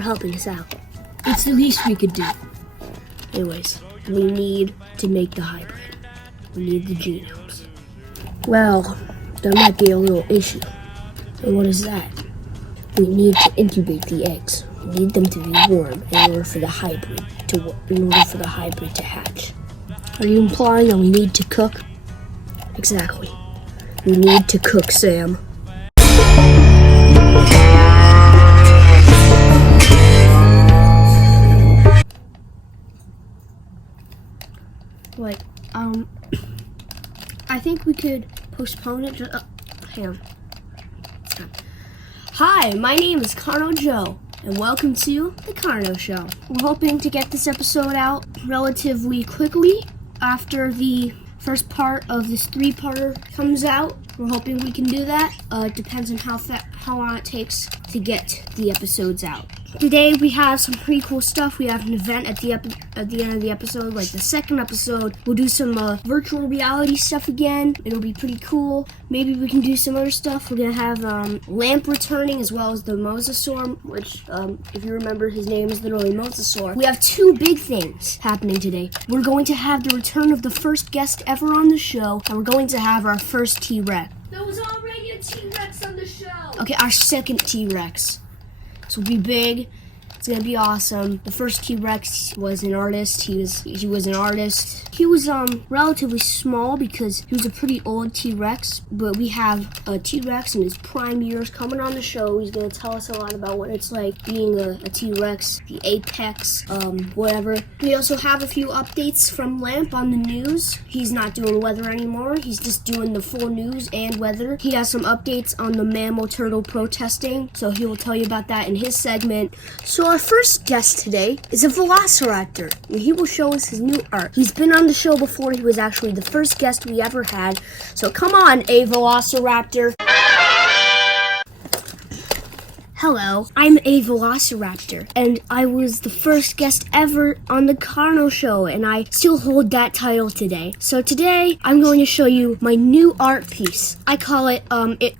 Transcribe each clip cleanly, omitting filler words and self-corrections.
for helping us out. It's the least we could do. Anyways, we need to make the hybrid. We need the genomes. Well, there might be a little issue. And what is that? We need to incubate the eggs. We need them to be warm in order for the hybrid to hatch. Are you implying that we need to cook? Exactly. We need to cook, Sam. Wait, I think we could postpone it. Hang on. Hi, my name is Carno Joe, and welcome to the Carno Show. We're hoping to get this episode out relatively quickly after the first part of this 3-parter comes out. We're hoping we can do that. It depends on how long it takes to get the episodes out. Today we have some pretty cool stuff. We have an event at the end of the episode, like the second episode. We'll do some virtual reality stuff again. It'll be pretty cool. Maybe we can do some other stuff. We're gonna have Lamp returning as well as the Mosasaur, which if you remember, his name is literally Mosasaur. We have 2 big things happening today. We're going to have the return of the first guest ever on the show, and we're going to have our first T-Rex. There was already a T-Rex on the show. Okay, our second T-Rex. This will be big. It's gonna be awesome. The first T-Rex was an artist. He was an artist. He was relatively small because he was a pretty old T-Rex. But we have a T-Rex in his prime years coming on the show. He's gonna tell us a lot about what it's like being a T-Rex, the apex, whatever. We also have a few updates from Lamp on the news. He's not doing weather anymore. He's just doing the full news and weather. He has some updates on the mammal turtle protesting, so he will tell you about that in his segment. So our first guest today is a velociraptor, and he will show us his new art. He's been on the show before. He was actually the first guest we ever had. So come on, a velociraptor. Hello, I'm a velociraptor, and I was the first guest ever on the Carno show, and I still hold that title today. So today, I'm going to show you my new art piece. I call it,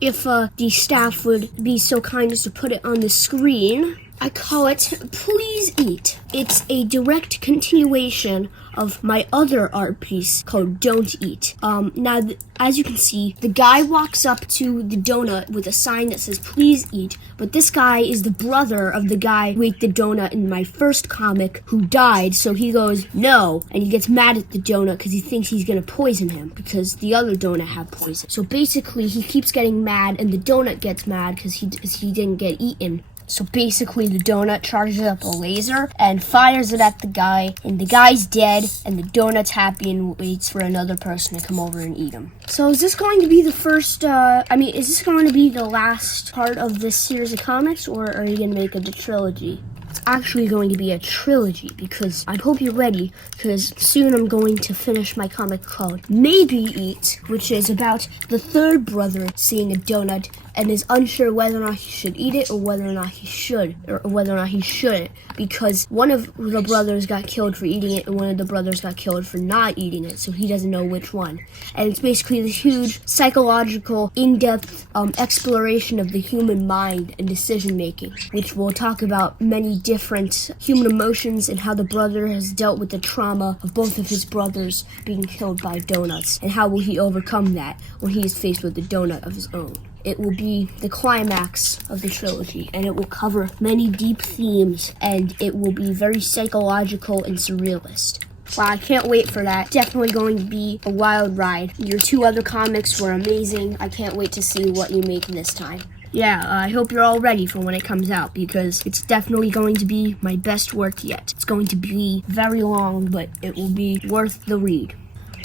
if the staff would be so kind as to put it on the screen, I call it Please Eat. It's a direct continuation of my other art piece called Don't Eat. Now, as you can see, the guy walks up to the donut with a sign that says Please Eat, but this guy is the brother of the guy who ate the donut in my first comic who died, so he goes, no, and he gets mad at the donut because he thinks he's gonna poison him because the other donut had poison. So basically, he keeps getting mad, and the donut gets mad because he didn't get eaten. So basically, the donut charges up a laser and fires it at the guy, and the guy's dead, and the donut's happy and waits for another person to come over and eat him. So is this going to be the first, is this going to be the last part of this series of comics, or are you going to make a trilogy? It's actually going to be a trilogy, because I hope you're ready, because soon I'm going to finish my comic called Maybe Eat, which is about the third brother seeing a donut and is unsure whether or not he should eat it or whether or not he should, or whether or not he shouldn't, because one of the brothers got killed for eating it and one of the brothers got killed for not eating it, so he doesn't know which one. And it's basically this huge psychological, in-depth exploration of the human mind and decision-making, which will talk about many different human emotions and how the brother has dealt with the trauma of both of his brothers being killed by donuts, and how will he overcome that when he is faced with a donut of his own. It will be the climax of the trilogy, and it will cover many deep themes, and it will be very psychological and surrealist. Wow, I can't wait for that. Definitely going to be a wild ride. Your 2 other comics were amazing. I can't wait to see what you make this time. Yeah, I hope you're all ready for when it comes out, because it's definitely going to be my best work yet. It's going to be very long, but it will be worth the read.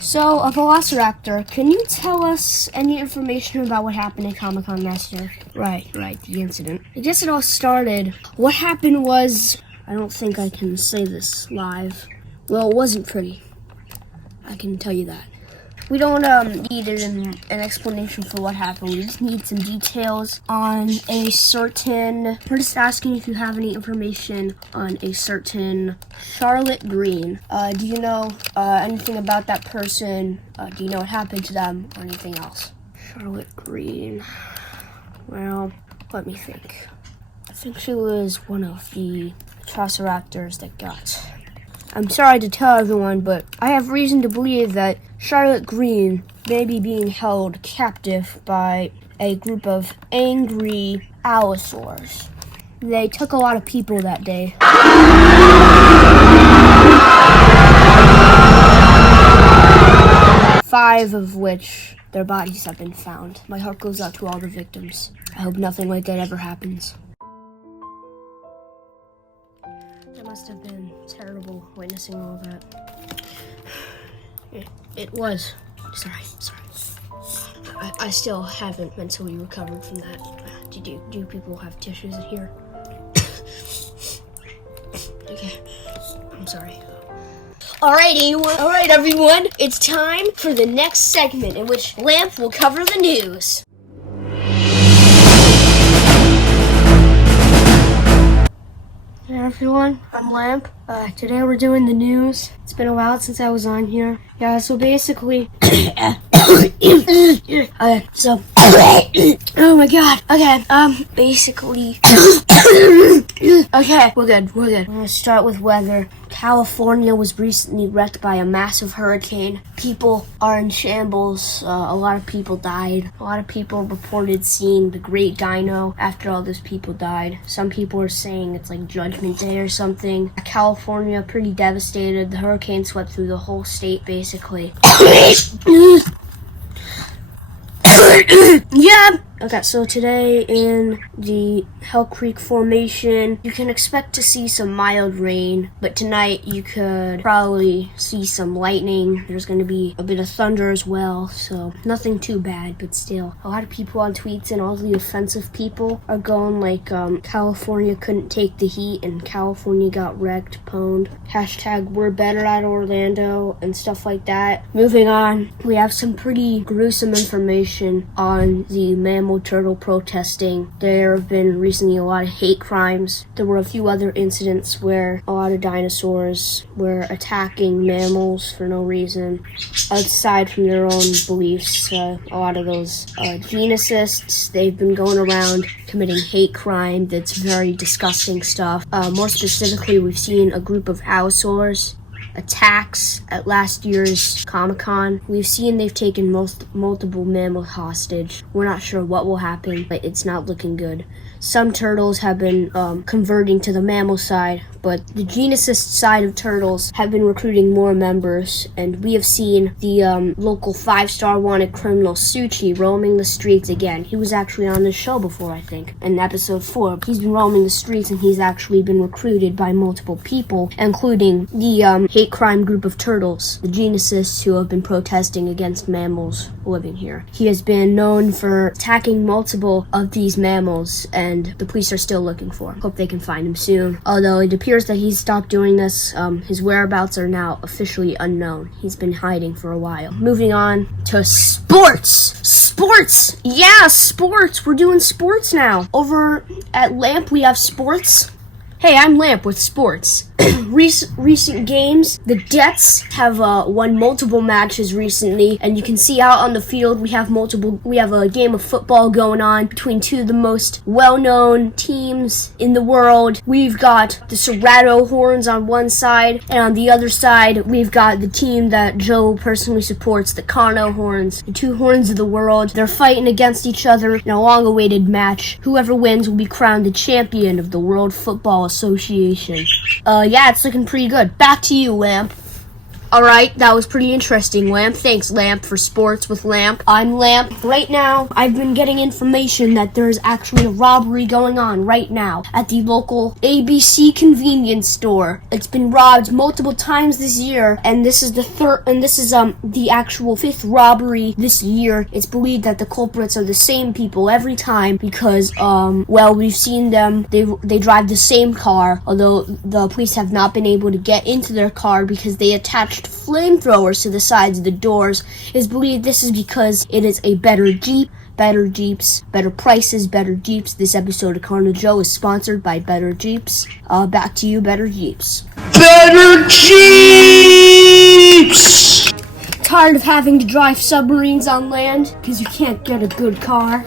So, a velociraptor, can you tell us any information about what happened at Comic-Con last year? Right, the incident. I guess it all started. What happened was, I don't think I can say this live. Well, it wasn't pretty. I can tell you that. We don't need an explanation for what happened. We just need some details on a certain... We're just asking if you have any information on a certain Charlotte Green. Do you know anything about that person? Do you know what happened to them or anything else? Charlotte Green. Well, let me think. I think she was one of the Velociraptors that got. I'm sorry to tell everyone, but I have reason to believe that Charlotte Green may be being held captive by a group of angry allosaurs. They took a lot of people that day. 5 of which their bodies have been found. My heart goes out to all the victims. I hope nothing like that ever happens. That must have been terrible witnessing all that. It was. Sorry. I still haven't mentally recovered from that. Do people have tissues in here? Okay. I'm sorry. Alright everyone, it's time for the next segment in which Lamp will cover the news. Hey everyone, I'm Lamp. Today we're doing the news. It's been a while since I was on here. Yeah, so basically... oh my god. Okay, basically... okay, we're good. I'm gonna start with weather. California was recently wrecked by a massive hurricane. People are in shambles. A lot of people died. A lot of people reported seeing the Great Dino after all those people died. Some people are saying it's like Judgment Day or something. California pretty devastated. The hurricane swept through the whole state basically. Yeah. Okay, so today in the Hell Creek Formation, you can expect to see some mild rain, but tonight you could probably see some lightning. There's going to be a bit of thunder as well, so nothing too bad, but still. A lot of people on tweets and all the offensive people are going like California couldn't take the heat and California got wrecked, pwned. Hashtag we're better at Orlando and stuff like that. Moving on, we have some pretty gruesome information on the mammal turtle protesting. There have been recently a lot of hate crimes. There were a few other incidents where a lot of dinosaurs were attacking mammals for no reason aside from their own beliefs. A lot of those geneticists, they've been going around committing hate crime that's very disgusting stuff. More specifically, we've seen a group of allosaurs attacks at last year's Comic-Con. We've seen they've taken multiple mammals hostage. We're not sure what will happen, but it's not looking good. Some turtles have been converting to the mammal side, but the geneticist side of turtles have been recruiting more members, and we have seen the local 5-star wanted criminal Suchi roaming the streets again. He was actually on this show before, I think, in episode 4. He's been roaming the streets, and he's actually been recruited by multiple people, including the hate crime group of turtles, the geneticists who have been protesting against mammals living here. He has been known for attacking multiple of these mammals, and the police are still looking for him. Hope they can find him soon. Although it appears that he's stopped doing this, his whereabouts are now officially unknown. He's been hiding for a while. Moving on to sports! Sports! Yeah, sports! We're doing sports now. Over at Lamp, we have sports. Hey, I'm Lamp with sports. Recent games, the Jets have won multiple matches recently, and you can see out on the field we have a game of football going on between two of the most well-known teams in the world. We've got the Serrato Horns on one side, and on the other side we've got the team that Joe personally supports, the Carno Horns, the two horns of the world. They're fighting against each other in a long-awaited match. Whoever wins will be crowned the champion of the World Football Association. Yeah, it's looking pretty good. Back to you, Lamp. Alright, that was pretty interesting, Lamp. Thanks, Lamp, for sports with Lamp. I'm Lamp. Right now, I've been getting information that there's actually a robbery going on right now at the local ABC convenience store. It's been robbed multiple times this year, and this is the actual 5th robbery this year. It's believed that the culprits are the same people every time because, we've seen them. They drive the same car, although the police have not been able to get into their car because they attached flamethrowers to the sides of the doors. It is believed this is because it is a better Jeep. Better Jeeps, better prices, better Jeeps. This episode of Carno Joe is sponsored by Better Jeeps. Back to you, Better Jeeps. Better Jeeps! Tired of having to drive submarines on land because you can't get a good car?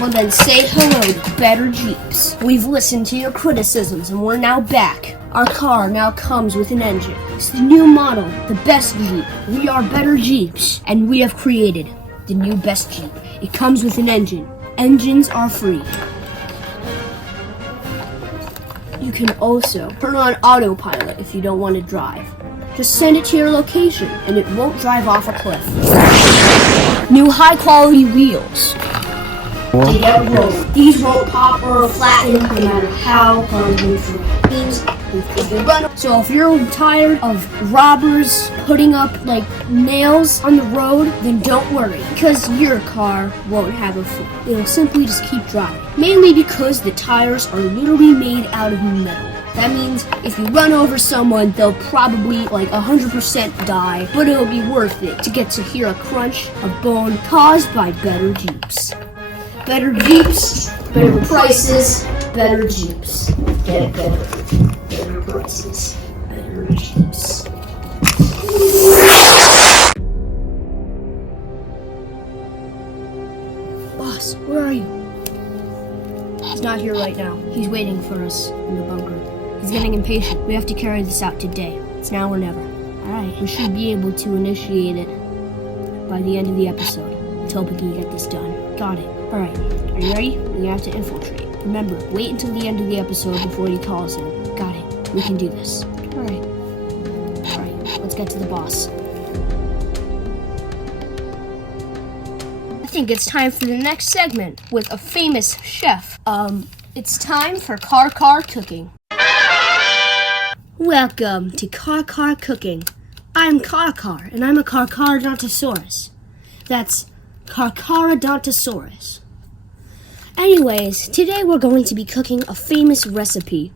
Well then say hello to Better Jeeps. We've listened to your criticisms and we're now back. Our car now comes with an engine. It's the new model, the best Jeep. We are Better Jeeps, and we have created the new best Jeep. It comes with an engine. Engines are free. You can also turn on autopilot if you don't want to drive. Just send it to your location and it won't drive off a cliff. New high quality wheels. They get rolled. These won't pop or flatten no matter how hard you try. So if you're tired of robbers putting up like nails on the road, then don't worry, because your car won't have a foot. It'll simply just keep driving. Mainly because the tires are literally made out of metal. That means if you run over someone, they'll probably like 100% die, but it'll be worth it to get to hear a crunch of bone caused by Better Jeeps. Better Jeeps, better prices, Better Jeeps. Get better. Better prices, Better Jeeps. Boss, where are you? He's not here right now. He's waiting for us in the bunker. He's getting impatient. We have to carry this out today. It's now or never. Alright, we should be able to initiate it by the end of the episode. Let's hope we can get this done. Got it. Alright, are you ready? We have to infiltrate. Remember, wait until the end of the episode before you call us in. Got it. We can do this. Alright. Alright, let's get to the boss. I think it's time for the next segment with a famous chef. It's time for Car Cooking. Welcome to Car Cooking. I'm Car, and I'm a Carcharodontosaurus. That's Carcharodontosaurus. Anyways, today we're going to be cooking a famous recipe.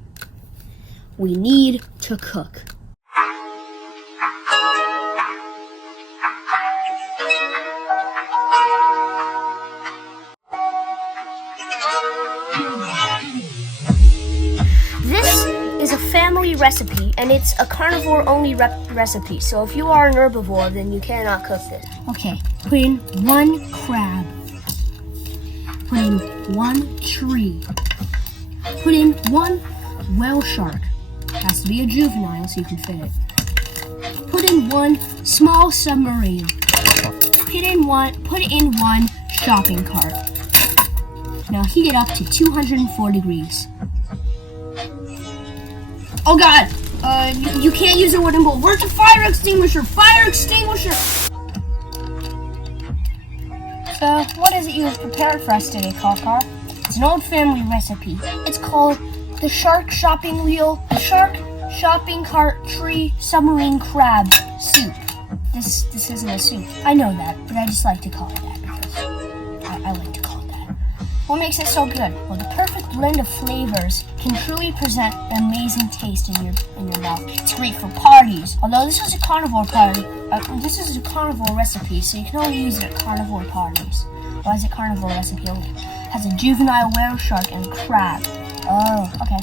We need to cook. This is a family recipe, and it's a carnivore-only recipe. So if you are an herbivore, then you cannot cook this. Okay, put in 1 crab. Put in 1 tree. Put in 1 whale shark. Has to be a juvenile so you can fit it. Put in 1 small submarine. Put in 1 shopping cart. Now heat it up to 204 degrees. Oh god! You can't use a wooden bowl. Where's the fire extinguisher? Fire extinguisher! So, what is it you have prepared for us today, Car? It's an old family recipe. It's called the Shark Shopping Wheel, the Shark Shopping Cart Tree Submarine Crab Soup. This isn't a soup. I know that, but I just like to call it that because I like to call it that. What makes it so good? Well, the perfect blend of flavors can truly present an amazing taste in your mouth. It's great for parties. Although this is a carnivore party, this is a carnivore recipe, so you can only use it at carnivore parties. Why is it carnivore recipe only? It has a juvenile whale shark and crab. Oh, okay.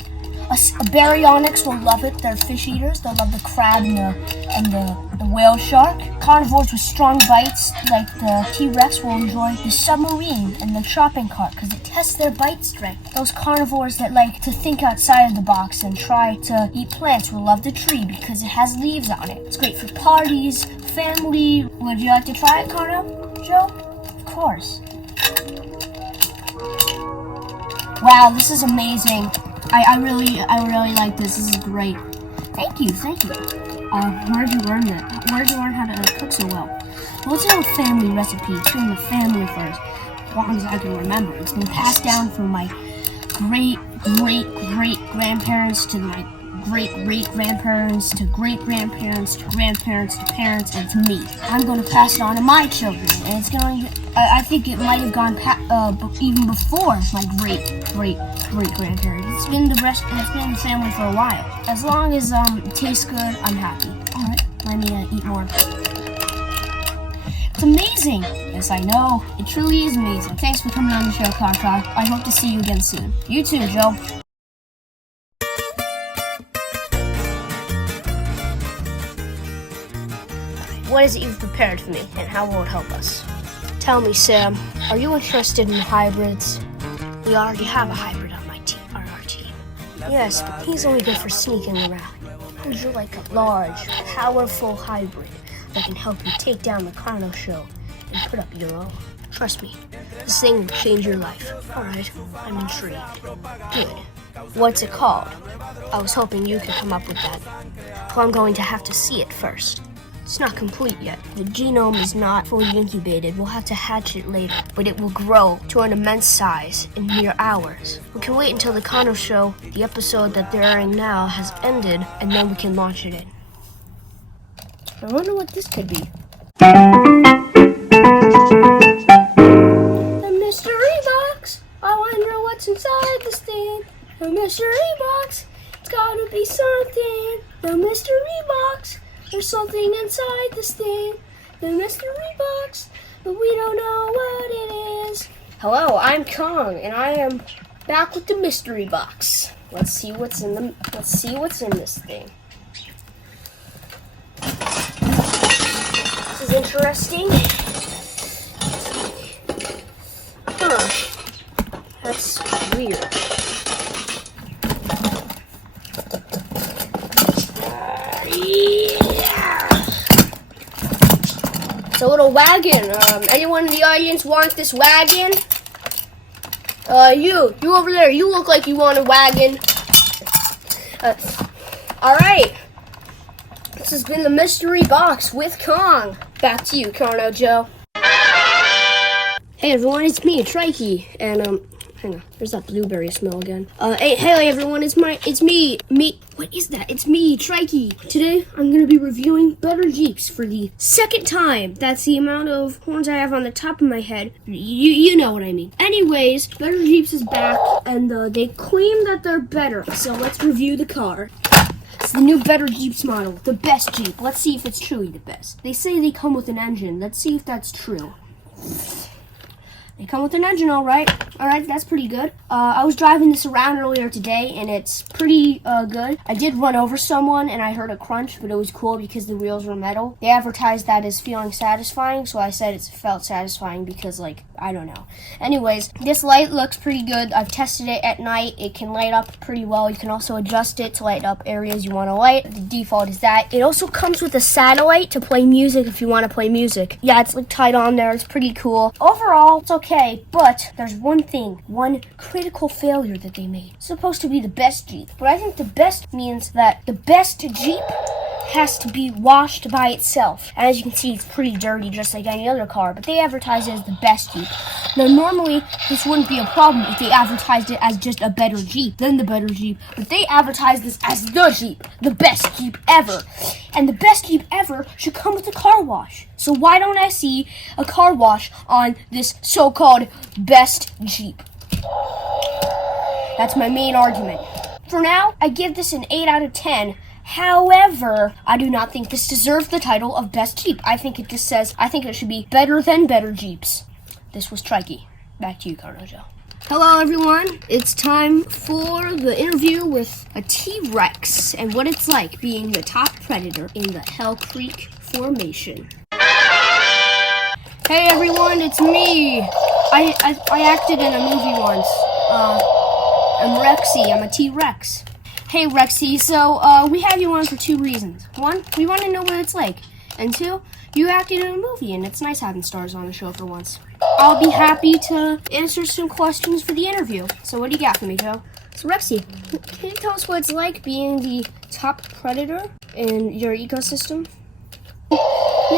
Baryonyx will love it. They're fish eaters. They'll love the crab and the whale shark. Carnivores with strong bites, like the T-Rex, will enjoy the submarine and the shopping cart because it tests their bite strength. Those carnivores that like to think outside of the box and try to eat plants will love the tree because it has leaves on it. It's great for parties, family. Would you like to try it, Carno, Joe? Of course. Wow, this is amazing. I really like this. This is great. Thank you. Where'd you learn that? Where'd you learn how to cook so well? Well, it's a family recipe. It's from the family first. As long as I can remember. It's been passed down from my great-great-great-grandparents to my great-great-grandparents to great-grandparents to grandparents to parents and to me. I'm going to pass it on to my children, and it's going to, I think it might have gone even before my great-great-great-grandparents. It's been the family for a while. As long as it tastes good, I'm happy. Alright, let me eat more. It's amazing! Yes, I know. It truly is amazing. Thanks for coming on the show, Car. I hope to see you again soon. You too, Joe. What is it you've prepared for me, and how will it help us? Tell me, Sam, are you interested in hybrids? We already have a hybrid on our team. Yes, but he's only good for sneaking around. Would you like a large, powerful hybrid that can help you take down the Carno show and put up your own? Trust me, this thing will change your life. Alright, I'm intrigued. Good. What's it called? I was hoping you could come up with that. Well, I'm going to have to see it first. It's not complete yet. The genome is not fully incubated. We'll have to hatch it later, but it will grow to an immense size in mere hours. We can wait until the Carno show, the episode that they're airing now, has ended, and then we can launch it in. I wonder what this could be. The mystery box. I wonder what's inside this thing. The mystery box. It's gotta be something. The mystery box. There's something inside this thing. The mystery box. But we don't know what it is. Hello, I'm Kong, and I am back with the mystery box. Let's see what's in this thing. This is interesting. That's weird. It's a little wagon. Anyone in the audience want this wagon? You over there, you look like you want a wagon. Alright. This has been the mystery box with Kong. Back to you, Carno Joe. Hey everyone, it's me, Trikey, and hang on, there's that blueberry smell again. Hey everyone, it's me, what is that? It's me, Trikey. Today, I'm gonna be reviewing Better Jeeps for the second time. That's the amount of horns I have on the top of my head. You know what I mean. Anyways, Better Jeeps is back, and they claim that they're better. So let's review the car. It's the new Better Jeeps model, the best Jeep. Let's see if it's truly the best. They say they come with an engine. Let's see if that's true. They come with an engine, all right. All right, that's pretty good. I was driving this around earlier today, and it's pretty good. I did run over someone, and I heard a crunch, but it was cool because the wheels were metal. They advertised that as feeling satisfying, so I said it felt satisfying because, like, I don't know. Anyways, this light looks pretty good. I've tested it at night. It can light up pretty well. You can also adjust it to light up areas you want to light. The default is that. It also comes with a satellite to play music if you want to play music. Yeah, it's like tied on there. It's pretty cool. Overall, it's okay, but there's one thing, one critical failure that they made. It's supposed to be the best Jeep, but I think the best means that the best Jeep has to be washed by itself. As you can see, it's pretty dirty just like any other car, but they advertise it as the best Jeep. Now, normally, this wouldn't be a problem if they advertised it as just a better Jeep than the better Jeep, but they advertise this as the Jeep, the best Jeep ever. And the best Jeep ever should come with a car wash. So why don't I see a car wash on this so-called best Jeep? That's my main argument. For now, I give this an 8 out of 10. However, I do not think this deserves the title of Best Jeep. I think it should be better than better Jeeps. This was Trikey. Back to you, Carno Joe. Hello, everyone. It's time for the interview with a T-Rex and what it's like being the top predator in the Hell Creek Formation. Hey, everyone, it's me. I acted in a movie once. I'm Rexy. I'm a T-Rex. Hey, Rexy, so we have you on for 2 reasons. 1, we want to know what it's like. And 2, you acted in a movie, and it's nice having stars on the show for once. I'll be happy to answer some questions for the interview. So what do you got for me, Joe? So, Rexy, can you tell us what it's like being the top predator in your ecosystem? You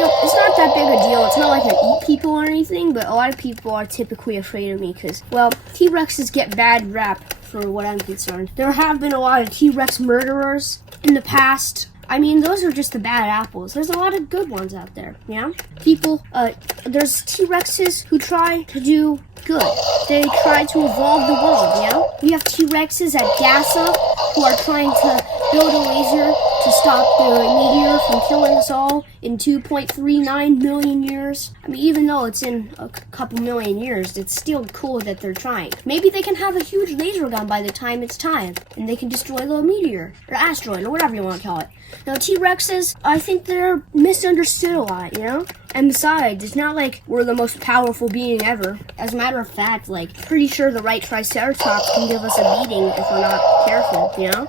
know, it's not that big a deal. It's not like I eat people or anything, but a lot of people are typically afraid of me because, well, T-Rexes get bad rap for what I'm concerned. There have been a lot of T-Rex murderers in the past. I mean, those are just the bad apples. There's a lot of good ones out there, you know? There's T-Rexes who try to do good. They try to evolve the world, you know? We have T-Rexes at GASA who are trying to build a laser to stop the meteor from killing us all in 2.39 million years. I mean, even though it's in a couple million years, it's still cool that they're trying. Maybe they can have a huge laser gun by the time it's time, and they can destroy the meteor, or asteroid, or whatever you want to call it. Now, T-Rexes, I think they're misunderstood a lot, you know? And besides, it's not like we're the most powerful being ever. As a matter of fact, like, pretty sure the right Triceratops can give us a beating if we're not careful, you know?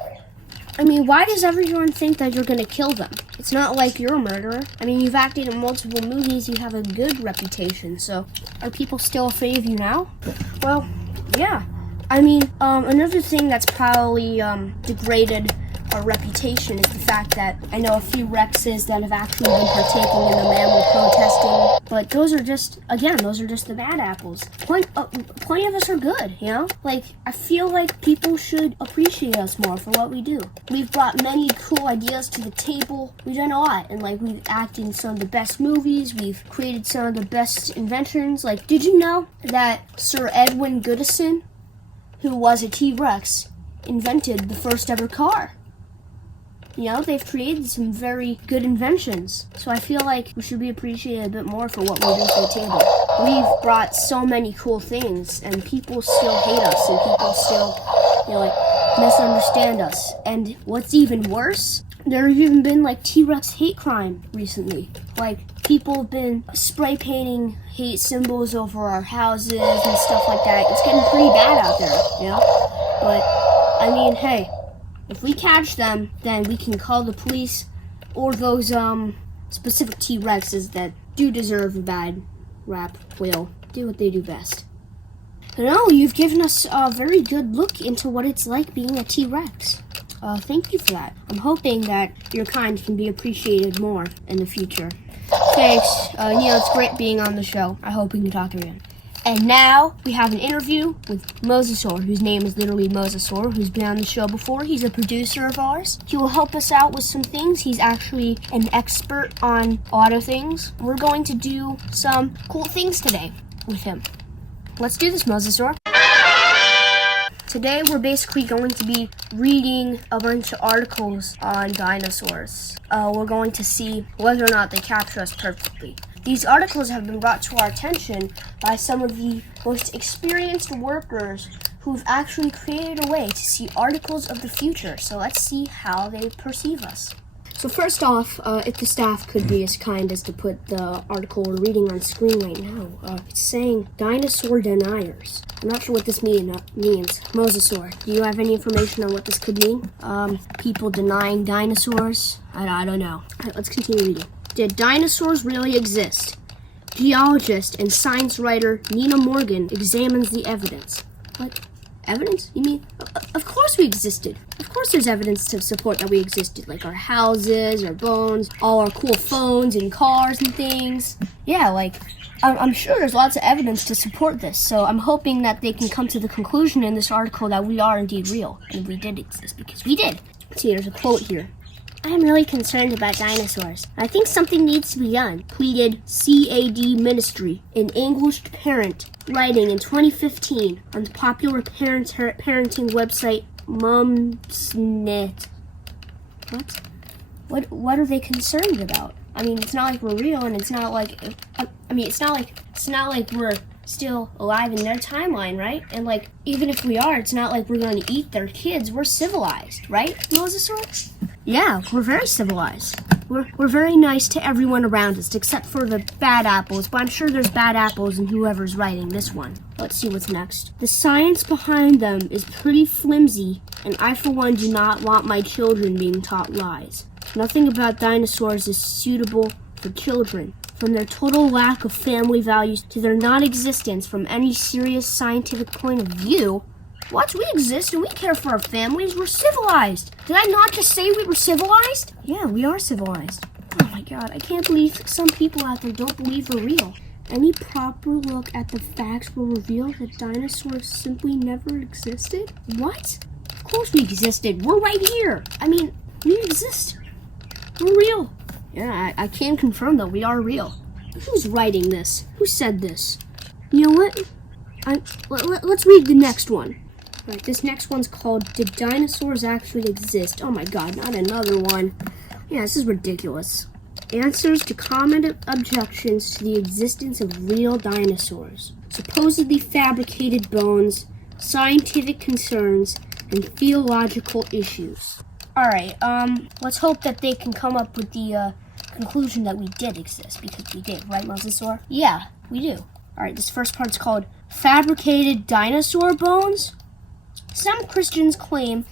I mean, why does everyone think that you're gonna kill them? It's not like you're a murderer. I mean, you've acted in multiple movies, you have a good reputation, so are people still afraid of you now? Well, yeah. I mean, another thing that's probably degraded our reputation is the fact that I know a few Rexes that have actually been partaking in the mammal protesting, but those are just the bad apples. Plenty of us are good, you know? Like, I feel like people should appreciate us more for what we do. We've brought many cool ideas to the table. We've done a lot, and like, we've acted in some of the best movies. We've created some of the best inventions. Like, did you know that Sir Edwin Goodison, who was a T-Rex, invented the first ever car? You know, they've created some very good inventions. So I feel like we should be appreciated a bit more for what we do for the table. We've brought so many cool things, and people still hate us, and people still, you know, like, misunderstand us. And what's even worse, there have even been, like, T-Rex hate crime recently. Like, people have been spray painting hate symbols over our houses and stuff like that. It's getting pretty bad out there, you know? But, I mean, hey, if we catch them, then we can call the police or those specific T-Rexes that do deserve a bad rap will do what they do best. You know, you've given us a very good look into what it's like being a T-Rex. Thank you for that. I'm hoping that your kind can be appreciated more in the future. Thanks. It's great being on the show. I hope we can talk again. And now we have an interview with Mosasaur, whose name is literally Mosasaur, who's been on the show before. He's a producer of ours. He will help us out with some things. He's actually an expert on auto things. We're going to do some cool things today with him. Let's do this, Mosasaur. Today we're basically going to be reading a bunch of articles on dinosaurs. We're going to see whether or not they capture us perfectly. These articles have been brought to our attention by some of the most experienced workers who've actually created a way to see articles of the future. So let's see how they perceive us. So first off, if the staff could be as kind as to put the article we're reading on screen right now. It's saying dinosaur deniers. I'm not sure what this means. Mosasaur, do you have any information on what this could mean? People denying dinosaurs? I don't know. All right, let's continue reading. Did dinosaurs really exist? Geologist and science writer Nina Morgan examines the evidence. What? Evidence? You mean? Of course we existed. Of course there's evidence to support that we existed, like our houses, our bones, all our cool phones and cars and things. Yeah, like, I'm sure there's lots of evidence to support this, so I'm hoping that they can come to the conclusion in this article that we are indeed real, and we did exist, because we did. See, there's a quote here. I am really concerned about dinosaurs. I think something needs to be done, pleaded CAD Ministry, an English parent, writing in 2015 on the popular parenting website Mumsnet. What are they concerned about? I mean, it's not like we're real, and it's not like it's not like we're still alive in their timeline, right? And like, even if we are, it's not like we're going to eat their kids. We're civilized, right, Mosasaur? Yeah, we're very civilized. We're very nice to everyone around us, except for the bad apples, but I'm sure there's bad apples in whoever's writing this one. Let's see what's next. The science behind them is pretty flimsy, and I for one do not want my children being taught lies. Nothing about dinosaurs is suitable for children. From their total lack of family values to their non-existence from any serious scientific point of view. What? We exist and we care for our families. We're civilized. Did I not just say we were civilized? Yeah, we are civilized. Oh my god, I can't believe some people out there don't believe we're real. Any proper look at the facts will reveal that dinosaurs simply never existed? What? Of course we existed. We're right here. I mean, we exist. We're real. Yeah, I can confirm that we are real. Who's writing this? Who said this? You know what? Let's read the next one. Right, this next one's called Did Dinosaurs Actually Exist? Oh my god, not another one. Yeah, this is ridiculous. Answers to common objections to the existence of real dinosaurs. Supposedly fabricated bones, scientific concerns, and theological issues. Alright, let's hope that they can come up with the conclusion that we did exist, because we did, right, Mosasaur? Yeah, we do. Alright, this first part's called Fabricated Dinosaur Bones. Some Christians claim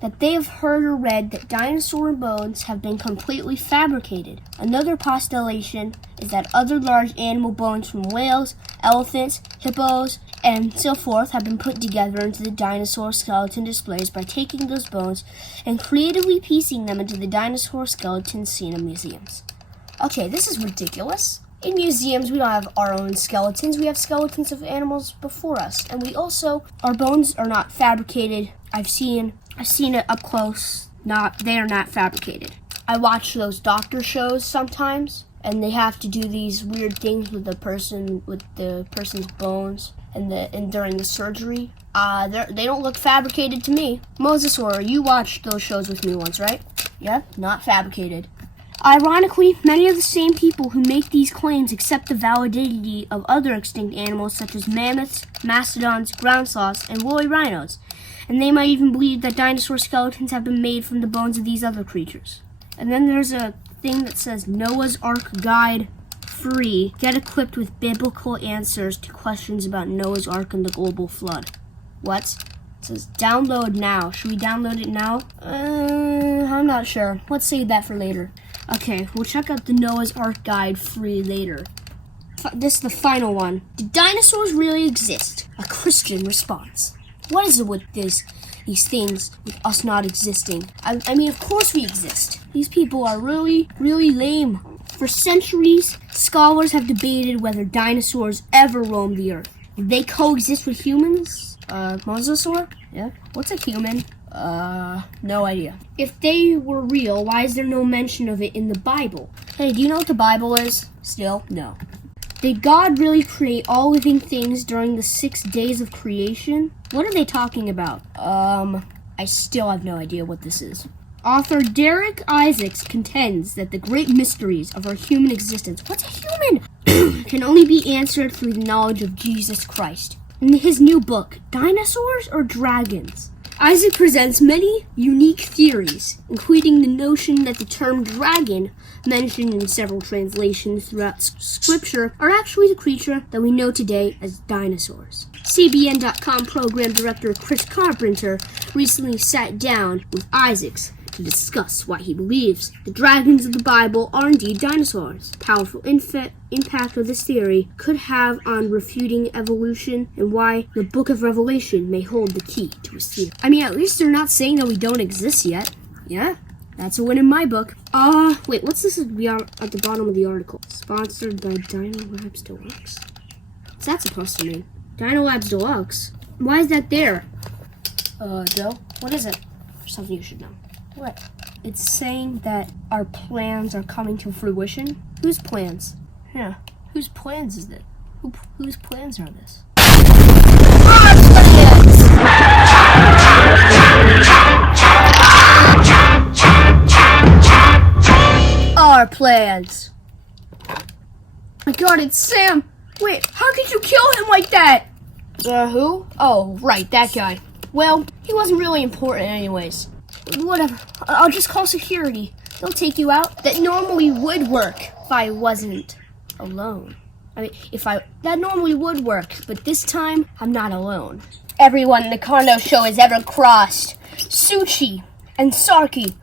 that they have heard or read that dinosaur bones have been completely fabricated. Another postulation is that other large animal bones from whales, elephants, hippos, and so forth have been put together into the dinosaur skeleton displays by taking those bones and creatively piecing them into the dinosaur skeletons seen in museums. Okay, this is ridiculous. In museums, we don't have our own skeletons. We have skeletons of animals before us. And our bones are not fabricated. I've seen it up close. They are not fabricated. I watch those doctor shows sometimes, and they have to do these weird things with the person's bones and during the surgery. They don't look fabricated to me. Mosasaur, you watched those shows with me once, right? Yeah, not fabricated. Ironically, many of the same people who make these claims accept the validity of other extinct animals such as mammoths, mastodons, ground sloths, and woolly rhinos. And they might even believe that dinosaur skeletons have been made from the bones of these other creatures. And then there's a thing that says Noah's Ark Guide free. Get equipped with biblical answers to questions about Noah's Ark and the global flood. What? It says download now. Should we download it now? I'm not sure. Let's save that for later. Okay, we'll check out the Noah's Ark Guide free later. This is the final one. Did dinosaurs really exist? A Christian response. What is it with these things, with us not existing? I mean, of course we exist. These people are really, really lame. For centuries, scholars have debated whether dinosaurs ever roamed the earth. Did they coexist with humans? Mosasaur? Yeah. What's a human? No idea. If they were real, why is there no mention of it in the Bible? Hey, do you know what the Bible is? Still, no. Did God really create all living things during the 6 days of creation? What are they talking about? I still have no idea what this is. Author Derek Isaacs contends that the great mysteries of our human existence, what's a human? Can only be answered through the knowledge of Jesus Christ. In his new book, Dinosaurs or Dragons? Isaac presents many unique theories, including the notion that the term dragon, mentioned in several translations throughout Scripture, are actually the creature that we know today as dinosaurs. CBN.com program director Chris Carpenter recently sat down with Isaacs to discuss why he believes the dragons of the Bible are indeed dinosaurs. Powerful impact of this theory could have on refuting evolution and why the book of Revelation may hold the key to his theory. I mean, at least they're not saying that we don't exist yet. Yeah, that's a win in my book. Wait, what's this at the bottom of the article? Sponsored by Dino Labs Deluxe. What's that supposed to mean? Dino Labs Deluxe? Why is that there? Joe, what is it? Something you should know. What? It's saying that our plans are coming to fruition. Whose plans? Yeah. Whose plans is it? Whose plans are this? Our plans. Oh my god, it's Sam. Wait, how could you kill him like that? Who? Oh, right, that guy. Well, he wasn't really important anyways. Whatever. I'll just call security. They'll take you out. That normally would work if I wasn't alone. I mean, that normally would work, but this time, I'm not alone. Everyone in the Carno show has ever crossed. Sushi and Sarky.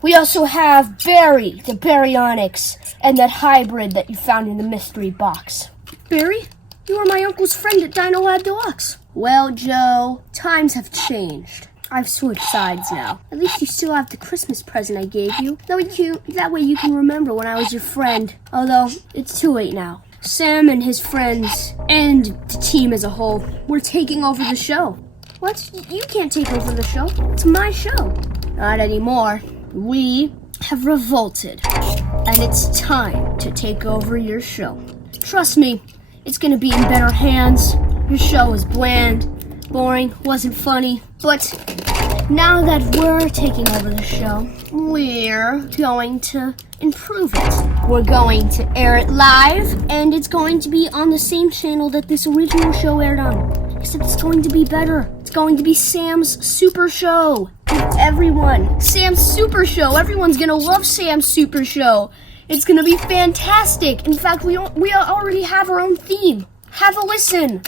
We also have Barry, the baryonyx, and that hybrid that you found in the mystery box. Barry? You were my uncle's friend at Dino Lab Deluxe. Well, Joe, times have changed. I've switched sides now. At least you still have the Christmas present I gave you. That way you can remember when I was your friend. Although, it's too late now. Sam and his friends, and the team as a whole, we're taking over the show. What? You can't take over the show. It's my show. Not anymore. We have revolted. And it's time to take over your show. Trust me, it's gonna be in better hands. Your show is bland, boring, wasn't funny. But now that we're taking over the show, we're going to improve it. We're going to air it live, and it's going to be on the same channel that this original show aired on. Except it's going to be better. It's going to be Sam's Super Show. With everyone. Sam's Super Show. Everyone's gonna love Sam's Super Show. It's gonna be fantastic. In fact, we already have our own theme. Have a listen.